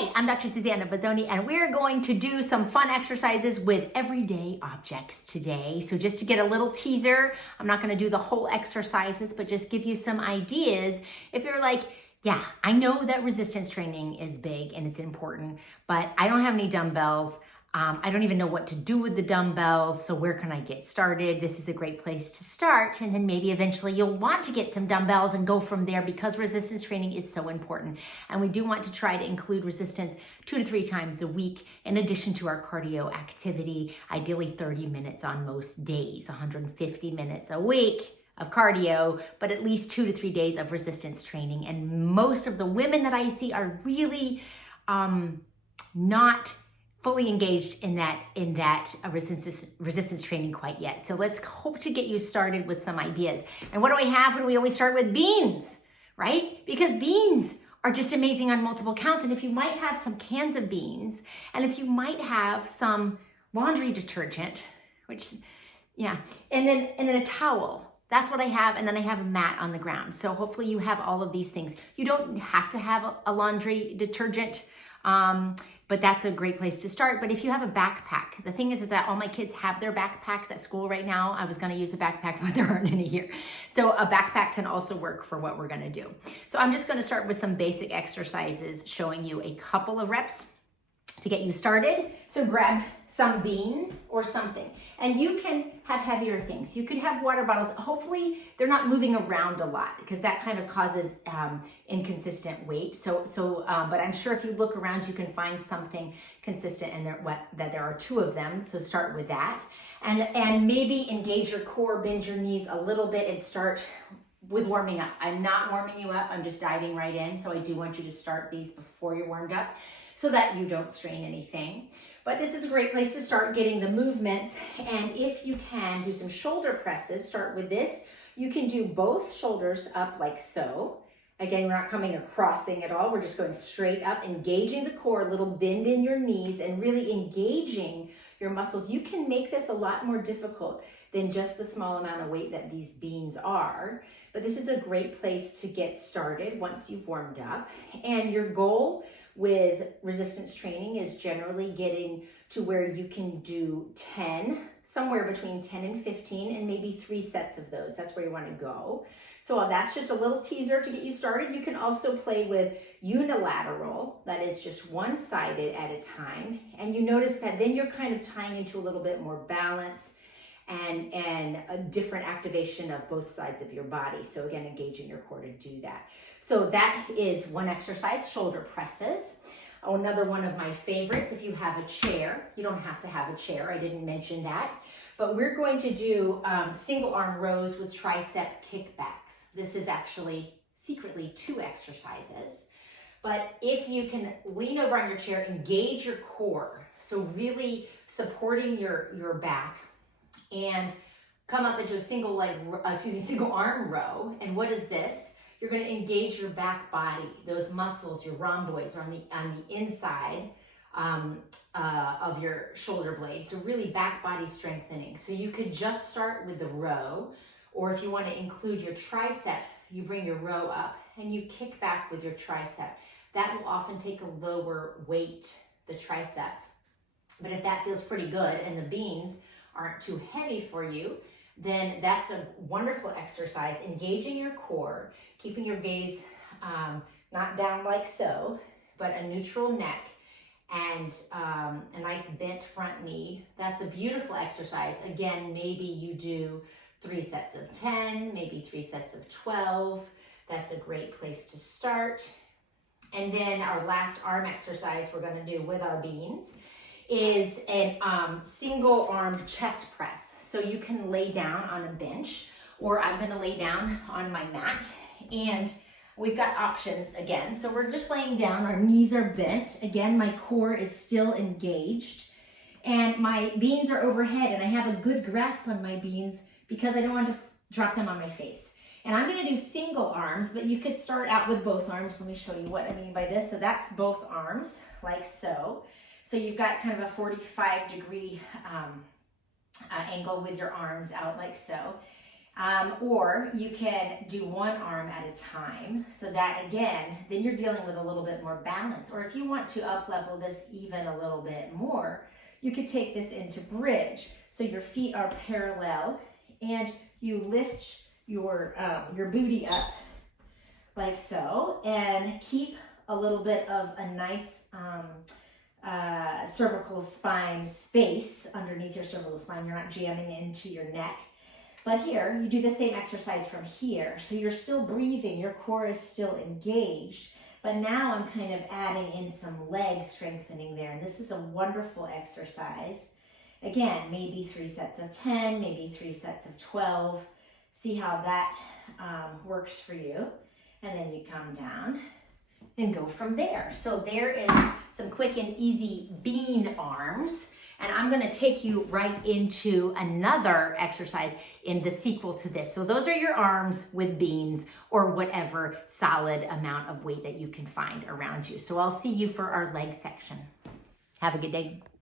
Hey, I'm Dr. Susanna Bozzoni, and we're going to do some fun exercises with everyday objects today. So just to get a little teaser, I'm not going to do the whole exercises, but just give you some ideas. If you're like, yeah, I know that resistance training is big and it's important, but I don't have any dumbbells. I don't even know what to do with the dumbbells, so where can I get started? This is a great place to start, and then maybe eventually you'll want to get some dumbbells and go from there because resistance training is so important. And we do want to try to include resistance 2 to 3 times a week in addition to our cardio activity, ideally 30 minutes on most days, 150 minutes a week of cardio, but at least 2 to 3 days of resistance training. And most of the women that I see are really not fully engaged in that resistance training quite yet. So let's hope to get you started with some ideas. And what do we have when we always start with beans, right? Because beans are just amazing on multiple counts. And if you might have some cans of beans, and if you might have some laundry detergent, which, yeah, and then a towel. That's what I have, and then I have a mat on the ground. So hopefully you have all of these things. You don't have to have a laundry detergent, but that's a great place to start. But if you have a backpack, the thing is that all my kids have their backpacks at school right now. I was gonna use a backpack, but there aren't any here. So a backpack can also work for what we're gonna do. So I'm just gonna start with some basic exercises, showing you a couple of reps to get you started. So grab some beans or something, and you can have heavier things. You could have water bottles. Hopefully they're not moving around a lot because that kind of causes inconsistent weight. But I'm sure if you look around, you can find something consistent, and that there are 2 of them. So start with that, and maybe engage your core, bend your knees a little bit, and start with warming up. I'm not warming you up. I'm just diving right in. So I do want you to start these before you're warmed up, so that you don't strain anything. But this is a great place to start getting the movements. And if you can, do some shoulder presses. Start with this. You can do both shoulders up like so. Again, we're not coming or crossing at all. We're just going straight up, engaging the core, a little bend in your knees, and really engaging your muscles. You can make this a lot more difficult than just the small amount of weight that these beans are. But this is a great place to get started once you've warmed up. And your goal with resistance training is generally getting to where you can do 10, somewhere between 10 and 15, and maybe 3 sets of those. That's where you want to go. So that's just a little teaser to get you started. You can also play with unilateral, that is just one-sided at a time. And you notice that then you're kind of tying into a little bit more balance and a different activation of both sides of your body. So again, engaging your core to do that. So that is one exercise, shoulder presses. Oh, another one of my favorites, if you have a chair. You don't have to have a chair, I didn't mention that. But we're going to do single arm rows with tricep kickbacks. This is actually secretly 2 exercises. But if you can lean over on your chair, engage your core. So really supporting your back, and come up into a single arm row. And what is this? You're going to engage your back body, those muscles, your rhomboids are on the inside of your shoulder blade. So really back body strengthening. So you could just start with the row, or if you want to include your tricep, you bring your row up and you kick back with your tricep. That will often take a lower weight, the triceps. But if that feels pretty good and the beans aren't too heavy for you, then that's a wonderful exercise, engaging your core, keeping your gaze not down like so, but a neutral neck and a nice bent front knee. That's a beautiful exercise. Again, maybe you do 3 sets of 10, maybe 3 sets of 12. That's a great place to start. And then our last arm exercise we're going to do with our beans is a single armed chest press. So you can lay down on a bench, or I'm gonna lay down on my mat, and we've got options again. So we're just laying down, our knees are bent. Again, my core is still engaged, and my beans are overhead, and I have a good grasp on my beans because I don't want to drop them on my face. And I'm gonna do single arms, but you could start out with both arms. Let me show you what I mean by this. So that's both arms, like so. So you've got kind of a 45-degree angle with your arms out like so. Or you can do one arm at a time. So that again, then you're dealing with a little bit more balance. Or if you want to up level this even a little bit more, you could take this into bridge. So your feet are parallel and you lift your booty up like so and keep a little bit of a nice cervical spine space underneath your cervical spine. You're not jamming into your neck. But here, you do the same exercise from here. So you're still breathing, your core is still engaged. But now I'm kind of adding in some leg strengthening there. And this is a wonderful exercise. Again, maybe 3 sets of 10, maybe 3 sets of 12. See how that works for you. And then you come down and go from there. So there is some quick and easy bean arms. And I'm gonna take you right into another exercise in the sequel to this. So those are your arms with beans or whatever solid amount of weight that you can find around you. So I'll see you for our leg section. Have a good day.